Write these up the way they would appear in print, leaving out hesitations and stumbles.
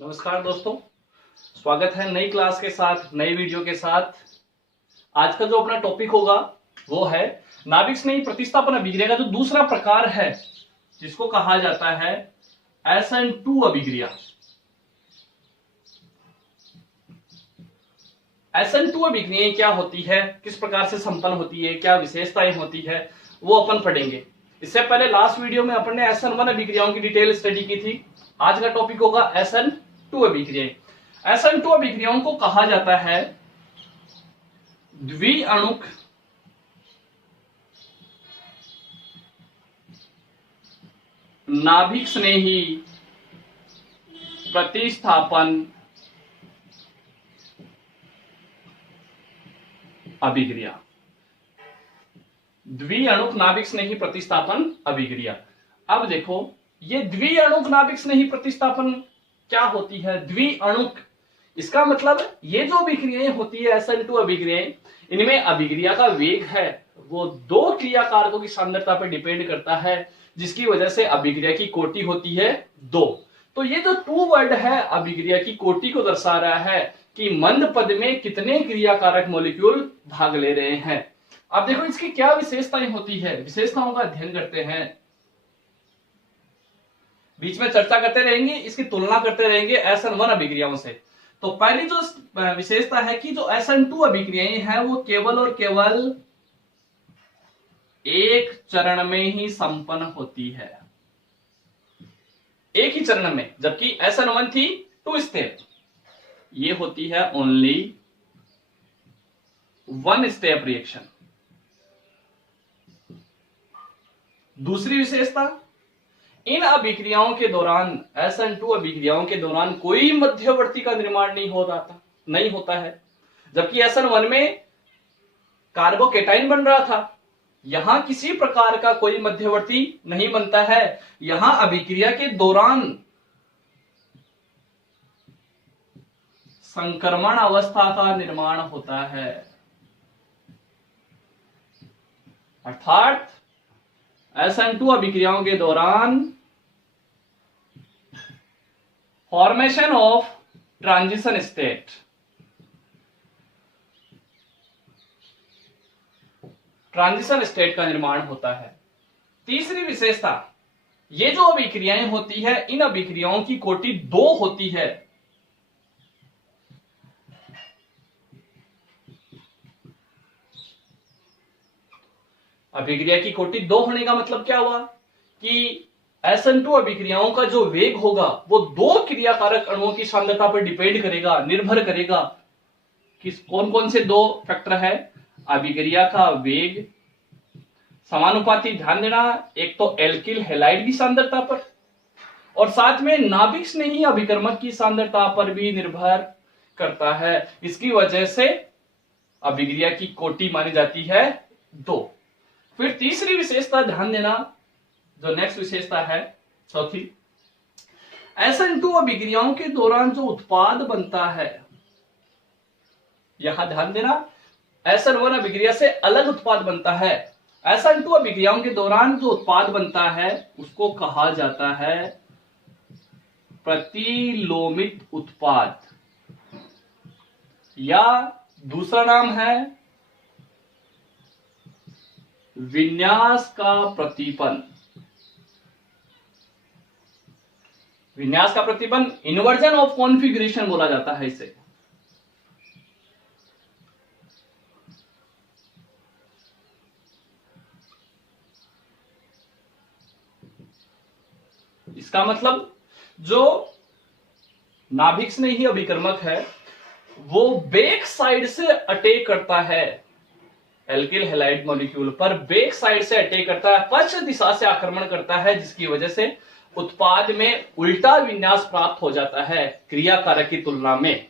नमस्कार दोस्तों, स्वागत है नई क्लास के साथ, नई वीडियो के साथ। आज का जो अपना टॉपिक होगा वो है नाभिक स्नेही प्रतिस्थापन अभिक्रिया का जो दूसरा प्रकार है, जिसको कहा जाता है SN2 अभिक्रिया। SN2 अभिक्रिया क्या होती है, किस प्रकार से संपन्न होती है, क्या विशेषताएं होती है, वो अपन पढ़ेंगे। इससे पहले लास्ट वीडियो में अपन ने SN1 अभिक्रियाओं की डिटेल स्टडी की थी। आज का टॉपिक होगा SN2 अभिक्रिया। SN2 अभिक्रियाओं को कहा जाता है द्विअणुक नाभिक स्नेही प्रतिस्थापन अभिक्रिया। द्विअणुक नाभिक स्नेही प्रतिस्थापन अभिक्रिया। अब देखो, ये द्विअणुक नाभिक स्नेही प्रतिस्थापन क्या होती है? द्विअणुक, इसका मतलब ये जो अभिक्रियाएं होती है SN2 अभिक्रियाएं, इनमें अभिक्रिया का वेग है वो दो क्रिया कारकों की सांद्रता पर डिपेंड करता है, जिसकी वजह से अभिक्रिया की कोटि होती है दो। तो ये जो टू वर्ड है अभिक्रिया की कोटि को दर्शा रहा है कि मंद पद में कितने क्रिया कारक मॉलिक्यूल भाग ले रहे हैं। अब देखो इसकी क्या विशेषताएं होती है, विशेषताओं का अध्ययन करते हैं। बीच में चर्चा करते रहेंगे, इसकी तुलना करते रहेंगे SN1 अभिक्रियाओं से। तो पहली जो विशेषता है कि जो SN2 अभिक्रियाएं हैं वो केवल और केवल एक चरण में ही संपन्न होती है, एक ही चरण में। जबकि SN1 थी टू स्टेप, ये होती है ओनली वन स्टेप रिएक्शन। दूसरी विशेषता, इन अभिक्रियाओं के दौरान, SN2 अभिक्रियाओं के दौरान कोई मध्यवर्ती का निर्माण नहीं होता है। जबकि SN1 में कार्बोकेटाइन बन रहा था, यहां किसी प्रकार का कोई मध्यवर्ती नहीं बनता है। यहां अभिक्रिया के दौरान संक्रमण अवस्था का निर्माण होता है, अर्थात SN2 अभिक्रियाओं के दौरान formation of transition state, transition state का निर्माण होता है। तीसरी विशेषता, ये जो अभिक्रियाएं होती है, इन अभिक्रियाओं की कोटि दो होती है। अभिक्रिया की कोटि दो होने का मतलब क्या हुआ कि SN2 अभिक्रियाओं का जो वेग होगा वो दो क्रियाकारक अणुओं की सांद्रता पर डिपेंड करेगा, निर्भर करेगा। किस कौन कौन से दो फैक्टर है? अभिक्रिया का वेग समानुपाती, ध्यान देना, एक तो एल्किल हैलाइड की सांद्रता पर और साथ में नाभिक स्नेही अभिकर्मक की सांद्रता पर भी निर्भर करता है। इसकी वजह से अभिक्रिया की कोटि मानी जाती है दो। फिर तीसरी विशेषता ध्यान देना, जो नेक्स्ट विशेषता है चौथी, SN2 अभिक्रियाओं के दौरान जो उत्पाद बनता है, यहां ध्यान देना, SN1 अभिक्रिया से अलग उत्पाद बनता है। SN2 अभिक्रियाओं के दौरान जो उत्पाद बनता है उसको कहा जाता है प्रतिलोमित उत्पाद, या दूसरा नाम है विन्यास का प्रतिपन। विन्यास का प्रतिपन, इन्वर्जन ऑफ कॉन्फ़िगरेशन बोला जाता है इसे। इसका मतलब जो नाभिक स्नेही अभिकर्मक है वो बैक साइड से अटैक करता है एल्किल हैलाइड मॉलिक्यूल पर, बैक साइड से अटैक करता है, पश्च दिशा से आक्रमण करता है, जिसकी वजह से उत्पाद में उल्टा विन्यास प्राप्त हो जाता है क्रिया कारक की तुलना में,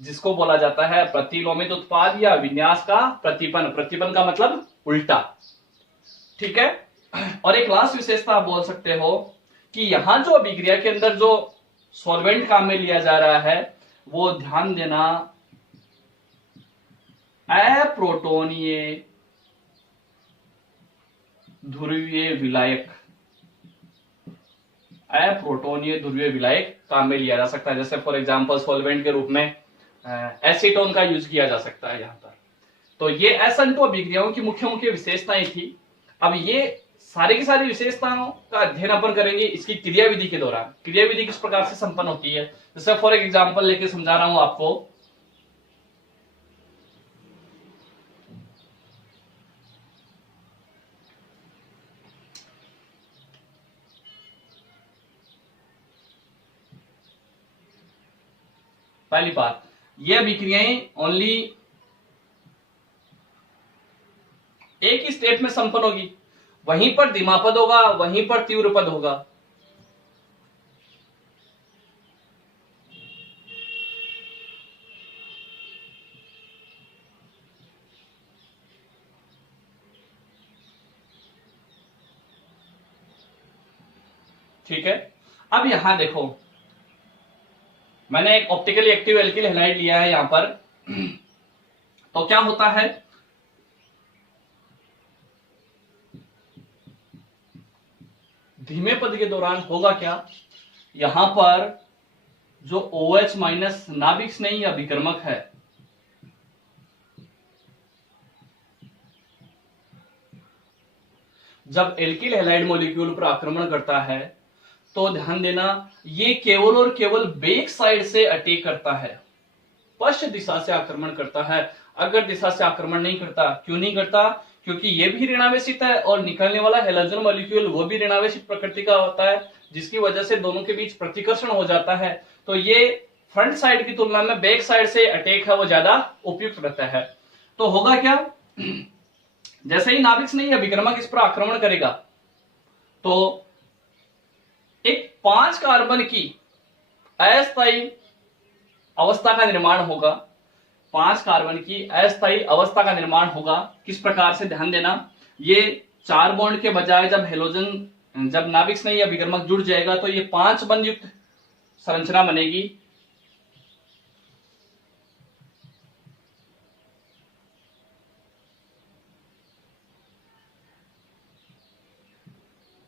जिसको बोला जाता है प्रतिलोमित उत्पाद या विन्यास का प्रतिपन। प्रतिपन का मतलब उल्टा, ठीक है। और एक लास्ट विशेषता आप बोल सकते हो कि यहां जो अभिक्रिया के अंदर जो सॉल्वेंट काम में लिया जा रहा है वो, ध्यान देना, अप्रोटोनीय ध्रुवीय विलायक अप्रोटोनीय ध्रुवीय विलायक काम में लिया जा सकता है। जैसे फॉर एग्जांपल सॉल्वेंट के रूप में एसीटोन का यूज किया जा सकता है यहाँ पर। तो ये SN2 अभिक्रियाओं की मुख्य मुख्य विशेषताएं थी। अब ये सारी की सारी विशेषताओं का अध्ययन अपन करेंगे इसकी क्रियाविधि के दौरान। क्रियाविधि किस प्रकार से संपन्न होती है, जैसे फॉर एग्जांपल लेके समझा रहा हूं आपको। पहली बात, ये अभिक्रियाएं ओनली एक ही स्टेप में संपन्न होगी। वहीं पर धीमापद होगा, वहीं पर तीव्र पद होगा। ठीक है, अब यहां देखो, मैंने एक ऑप्टिकली एक्टिव एल्किल हैलाइड लिया है यहां पर। तो क्या होता है, धीमे पद के दौरान होगा क्या, यहां पर जो OH माइनस नाभिक स्नेही अभिकर्मक है, जब एल्किल हैलाइड मॉलिक्यूल पर आक्रमण करता है तो ध्यान देना ये केवल और केवल बैक साइड से अटैक करता है, पश्च दिशा से आक्रमण करता है। अगर दिशा से आक्रमण नहीं करता, क्यों नहीं करता, क्योंकि ये भी ऋणावेशित है और निकलने वाला हैलोजन मॉलिक्यूल वो भी ऋणावेशित प्रकृति का होता है, जिसकी वजह से दोनों के बीच प्रतिकर्षण हो जाता है। तो ये फ्रंट साइड की तुलना में बैक साइड से अटैक है वो ज्यादा उपयुक्त रहता है। तो होगा क्या, जैसे ही नाभिक स्नेही अभिकर्मक इस पर आक्रमण करेगा तो एक 5 कार्बन की अस्थायी अवस्था का निर्माण होगा। 5 कार्बन की अस्थायी अवस्था का निर्माण होगा। किस प्रकार से, ध्यान देना, ये 4 बॉन्ड के बजाय जब हेलोजन, जब नाभिक स्नेही अभिकर्मक जुड़ जाएगा तो ये 5 बंध युक्त संरचना बनेगी।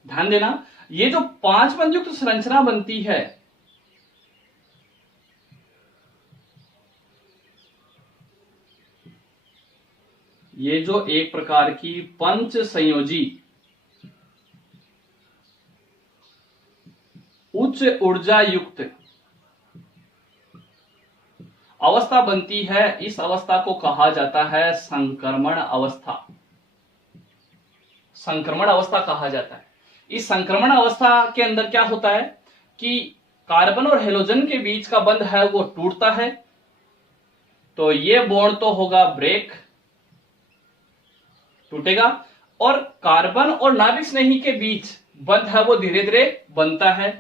ध्यान देना, ये जो 5 बंध युक्त संरचना बनती है, ये जो एक प्रकार की पंच संयोजी उच्च ऊर्जा युक्त अवस्था बनती है, इस अवस्था को कहा जाता है संक्रमण अवस्था। संक्रमण अवस्था कहा जाता है। इस संक्रमण अवस्था के अंदर क्या होता है कि कार्बन और हेलोजन के बीच का बंध है वो टूटता है। तो ये बॉन्ड तो होगा ब्रेक, टूटेगा, और कार्बन और नाभिक स्नेही के बीच बंध है वो धीरे धीरे बनता है।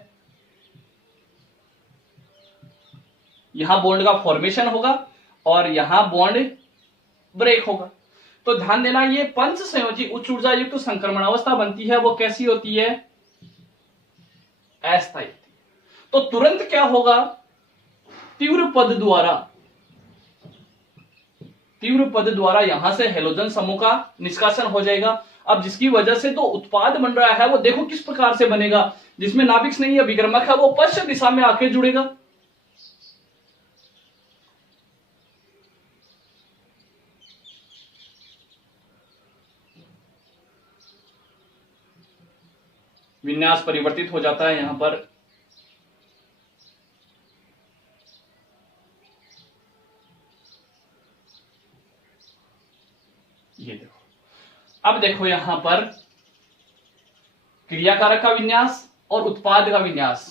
यहां बॉन्ड का फॉर्मेशन होगा और यहां बॉन्ड ब्रेक होगा। तो ध्यान देना, ये पंच संयोजी उच्च ऊर्जा युक्त संक्रमण अवस्था बनती है, वो कैसी होती है, अस्थायी। तो तुरंत क्या होगा, तीव्र पद द्वारा यहां से हेलोजन समूह का निष्कासन हो जाएगा। अब जिसकी वजह से तो उत्पाद बन रहा है वो देखो किस प्रकार से बनेगा, जिसमें नाभिक स्नेही अभिकर्मक है वो पश्चिम दिशा में आके जुड़ेगा। विन्यास परिवर्तित हो जाता है यहां पर। ये देखो, अब देखो यहां पर क्रियाकारक का विन्यास और उत्पाद का विन्यास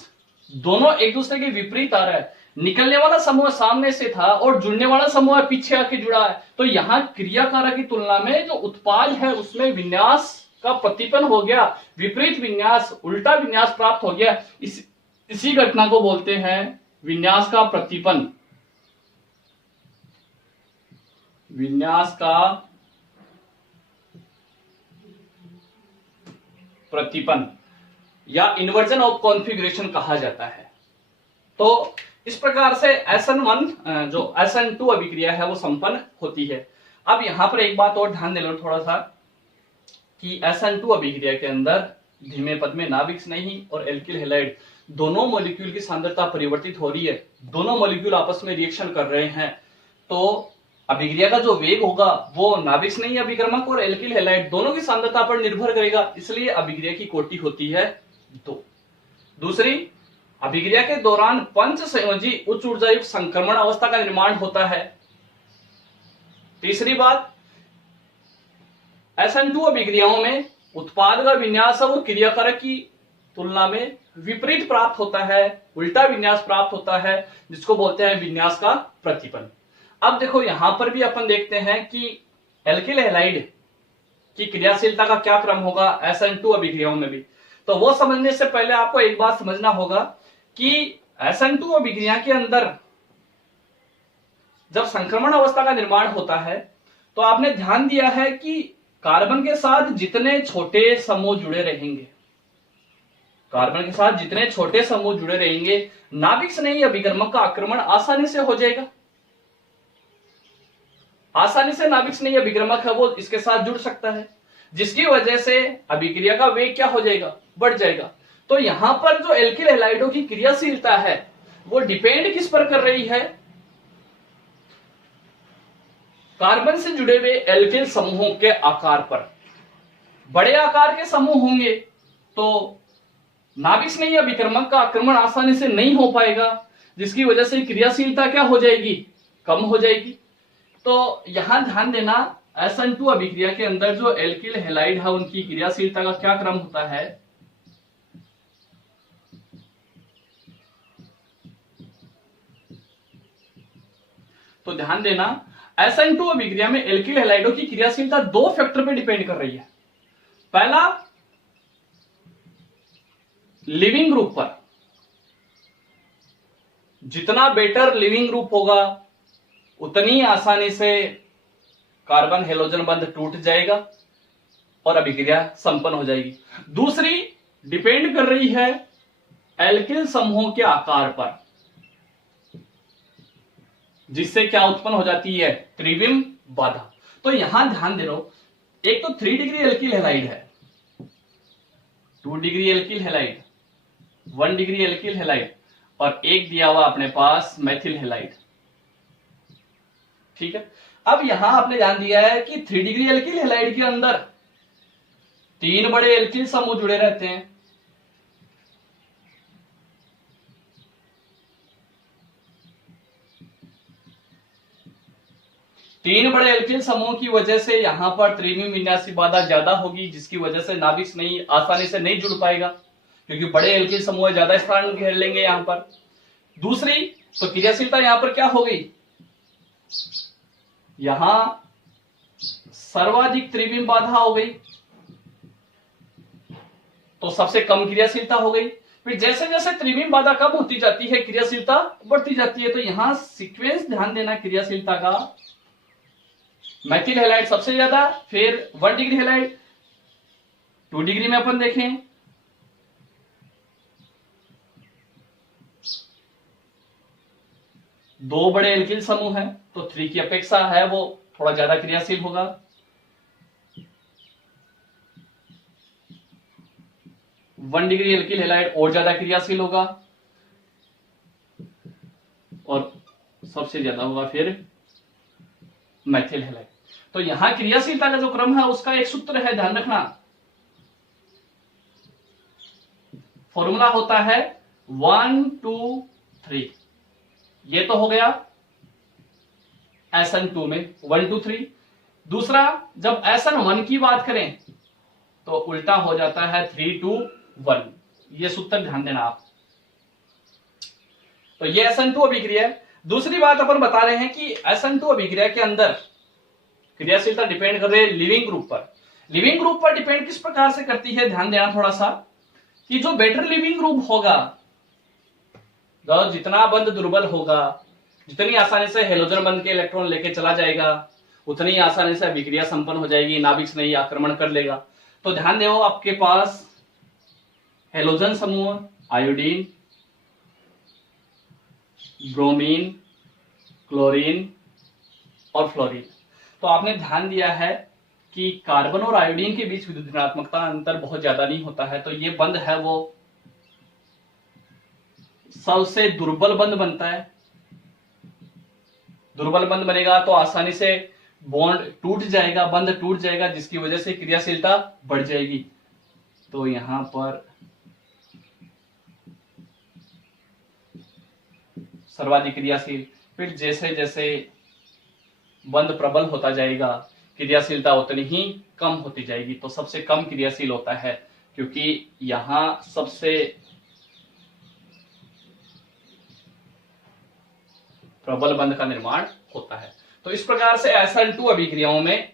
दोनों एक दूसरे के विपरीत आ रहा है। निकलने वाला समूह सामने से था और जुड़ने वाला समूह पीछे आके जुड़ा है। तो यहां क्रियाकारक की तुलना में जो उत्पाद है उसमें विन्यास का प्रतिपन्न हो गया, विपरीत विन्यास, उल्टा विन्यास प्राप्त हो गया। इसी घटना को बोलते हैं विन्यास का प्रतिपन्न। विन्यास का प्रतिपन्न या इन्वर्जन ऑफ कॉन्फ़िगरेशन कहा जाता है। तो इस प्रकार से SN1 जो SN2 अभिक्रिया है वो संपन्न होती है। अब यहां पर एक बात और ध्यान दे लो थोड़ा सा कि SN2 अभिक्रिया के अंदर धीमे पद में नाभिक स्नेही और एल्किल हैलाइड दोनों मॉलिक्यूल की सांद्रता परिवर्तित हो रही है, दोनों मॉलिक्यूल आपस में रिएक्शन कर रहे हैं, तो अभिक्रिया का जो वेग होगा वो नाभिक स्नेही अभिक्रमक और एल्किल हैलाइड दोनों की सांद्रता पर निर्भर करेगा, इसलिए अभिक्रिया की कोटि होती है 2। दूसरी, अभिक्रिया के दौरान पंच संयोजी उच्च ऊर्जा युक्त संक्रमण अवस्था का निर्माण होता है। तीसरी बात, SN2 अभिक्रियाओं में उत्पाद का विन्यास और क्रियाकारक की तुलना में विपरीत प्राप्त होता है, उल्टा विन्यास प्राप्त होता है, जिसको बोलते हैं विन्यास का प्रतिपन्न। अब देखो यहां पर भी अपन देखते हैं कि एल्किल हैलाइड की क्रियाशीलता का क्या क्रम होगा SN2 अभिक्रियाओं में भी। तो वो समझने से पहले आपको एक बात समझना होगा कि SN2 अभिक्रिया के अंदर जब संक्रमण अवस्था का निर्माण होता है तो आपने ध्यान दिया है कि कार्बन के साथ जितने छोटे समूह जुड़े रहेंगे, कार्बन के साथ जितने छोटे समूह जुड़े रहेंगे, नाभिक स्नेही अभिक्रमक का आक्रमण आसानी से हो जाएगा, आसानी से नाभिक स्नेही अभिक्रमक है वो इसके साथ जुड़ सकता है, जिसकी वजह से अभिक्रिया का वेग क्या हो जाएगा, बढ़ जाएगा। तो यहां पर जो एल्किल हैलाइडों की क्रियाशीलता है वो डिपेंड किस पर कर रही है, कार्बन से जुड़े हुए एल्किल समूहों के आकार पर। बड़े आकार के समूह होंगे तो नाभिक स्नेही अभिक्रमक का आक्रमण आसानी से नहीं हो पाएगा, जिसकी वजह से क्रियाशीलता क्या हो जाएगी, कम हो जाएगी। तो यहां ध्यान देना, SN2 अभिक्रिया के अंदर जो एल्किल हैलाइड है उनकी क्रियाशीलता का क्या क्रम होता है। तो ध्यान देना, SN2 अभिक्रिया में एल्किल हैलाइडों की क्रियाशीलता 2 फैक्टर पे डिपेंड कर रही है। पहला, लिविंग ग्रुप पर, जितना बेटर लिविंग ग्रुप होगा उतनी आसानी से कार्बन हेलोजन बंध टूट जाएगा और अभिक्रिया संपन्न हो जाएगी। दूसरी डिपेंड कर रही है एल्किल समूहों के आकार पर, जिससे क्या उत्पन्न हो जाती है, त्रिविम बाधा। तो यहां ध्यान दे लो, एक तो 3 डिग्री एल्किल हैलाइड है, 2 degree alkyl halide, 1 degree alkyl halide और एक दिया हुआ अपने पास मेथिल हैलाइड। ठीक है, अब यहां आपने ध्यान दिया है कि 3 डिग्री एल्किल हैलाइड के अंदर 3 बड़े एल्किल समूह जुड़े रहते हैं। तीन बड़े एल्किल समूह की वजह से यहां पर त्रिविम विन्यास की बाधा ज्यादा होगी, जिसकी वजह से नाभिक स्नेही आसानी से नहीं जुड़ पाएगा, क्योंकि बड़े एल्किल समूह ज्यादा स्थान घेर लेंगे यहां पर। दूसरी, तो क्रियाशीलता यहां पर क्या हो गई, यहां सर्वाधिक त्रिविम बाधा हो गई, तो सबसे कम क्रियाशीलता हो गई। फिर जैसे जैसे त्रिविम बाधा कम होती जाती है क्रियाशीलता बढ़ती जाती है। तो यहां सीक्वेंस ध्यान देना क्रियाशीलता का, मेथिल हैलाइड सबसे ज्यादा, फिर 1 डिग्री हैलाइड, 2 डिग्री में अपन देखें दो बड़े एल्किल समूह है, तो 3 की अपेक्षा है वो थोड़ा ज्यादा क्रियाशील होगा। वन डिग्री एल्किल हैलाइड और ज्यादा क्रियाशील होगा और सबसे ज्यादा होगा फिर मेथिल हैलाइड। तो यहां क्रियाशीलता का जो क्रम है उसका एक सूत्र है, ध्यान रखना, फॉर्मूला होता है 1 2 3। ये तो हो गया SN2 में 1 2 3। दूसरा, जब SN1 की बात करें तो उल्टा हो जाता है 3 2 1। ये सूत्र ध्यान देना आप। तो ये SN2 अभिक्रिया है। दूसरी बात अपन बता रहे हैं कि SN2 अभिक्रिया के अंदर क्रियाशीलता डिपेंड कर रही है लिविंग ग्रुप पर। लिविंग ग्रुप पर डिपेंड किस प्रकार से करती है, ध्यान देना थोड़ा सा, कि जो बेटर लिविंग ग्रुप होगा, जो जितना बंध दुर्बल होगा, जितनी आसानी से हेलोजन बंध के इलेक्ट्रॉन लेके चला जाएगा, उतनी आसानी से अभिक्रिया संपन्न हो जाएगी, नाभिक स्नेही आक्रमण कर लेगा। तो ध्यान दो, आपके पास हेलोजन समूह आयोडीन, ब्रोमीन, क्लोरीन और फ्लोरीन। तो आपने ध्यान दिया है कि कार्बन और आयोडीन के बीच विद्युत ऋणात्मकता अंतर बहुत ज्यादा नहीं होता है, तो ये बंध है वो सबसे दुर्बल बंध बनता है। दुर्बल बंध बनेगा तो आसानी से बॉन्ड टूट जाएगा, बंध टूट जाएगा, जिसकी वजह से क्रियाशीलता बढ़ जाएगी। तो यहां पर सर्वाधिक क्रियाशील। फिर जैसे जैसे बंध प्रबल होता जाएगा क्रियाशीलता उतनी ही कम होती जाएगी। तो सबसे कम क्रियाशील होता है, क्योंकि यहां सबसे प्रबल बंध का निर्माण होता है। तो इस प्रकार से SN2 अभिक्रियाओं में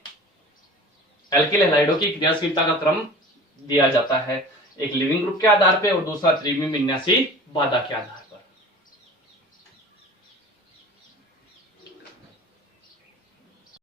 एल्किल हैलाइडों की क्रियाशीलता का क्रम दिया जाता है, एक लीविंग ग्रुप के आधार पर और दूसरा त्रिविमीय विन्यासी बाधा के आधार पर।